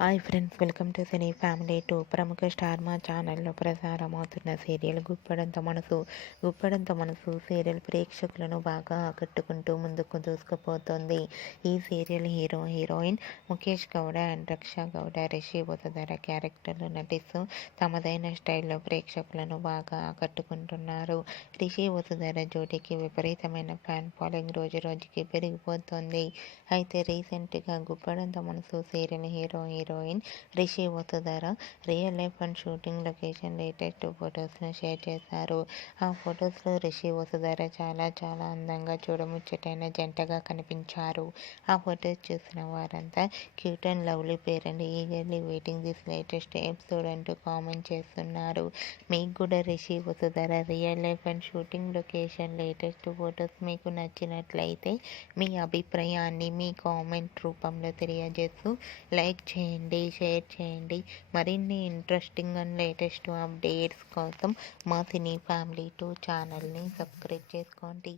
Hi friends, welcome to cine family 2. ప్రముఖ star మా ఛానల్లో ప్రసారమవుతున్న సీరియల్ గుప్పడంత మనసు సీరియల్ ప్రేక్షకులను బాగా ఆకట్టుకుంటూ ముందుకు దూసుకుపోతుంది. ఈ serial heroine Mukesh Gowda and Raksha Gowda Rishi Vasudhara క్యారెక్టర్లు నటిస్తూ తమదైన స్టైల్లో ప్రేక్షకులను బాగా ఆకట్టుకుంటున్నారు. రిషి వసుధర జోడీకి విపరీతమైన ఫ్యాన్ ఫాలోయింగ్ రోజు రోజుకి పెరిగిపోతుంది. అయితే రీసెంట్గా Guppedantha Manasu serial heroine Rishi Vasudhara real life and shooting location latest ఫొటోస్ను షేర్ చేశారు. ఆ ఫొటోస్లో రిషి వసుధర చాలా చాలా అందంగా చూడముచ్చటైన జంటగా కనిపించారు. ఆ ఫొటోస్ చూసిన వారంతా cute and lovely pair and eagerly waiting this latest episode అంటూ కామెంట్ చేస్తున్నారు. మీకు కూడా Rishi Vasudhara real life and shooting location latest photos మీకు నచ్చినట్లయితే మీ అభిప్రాయాన్ని మీ కామెంట్ రూపంలో తెలియజేస్తూ లైక్ చేయండి, షేర్ చేయండి. మరిన్ని ఇంట్రెస్టింగ్ అండ్ లేటెస్ట్ అప్డేట్స్ కోసం మా సినీ ఫ్యామిలీ 2 ఛానల్ని సబ్స్క్రైబ్ చేసుకోండి.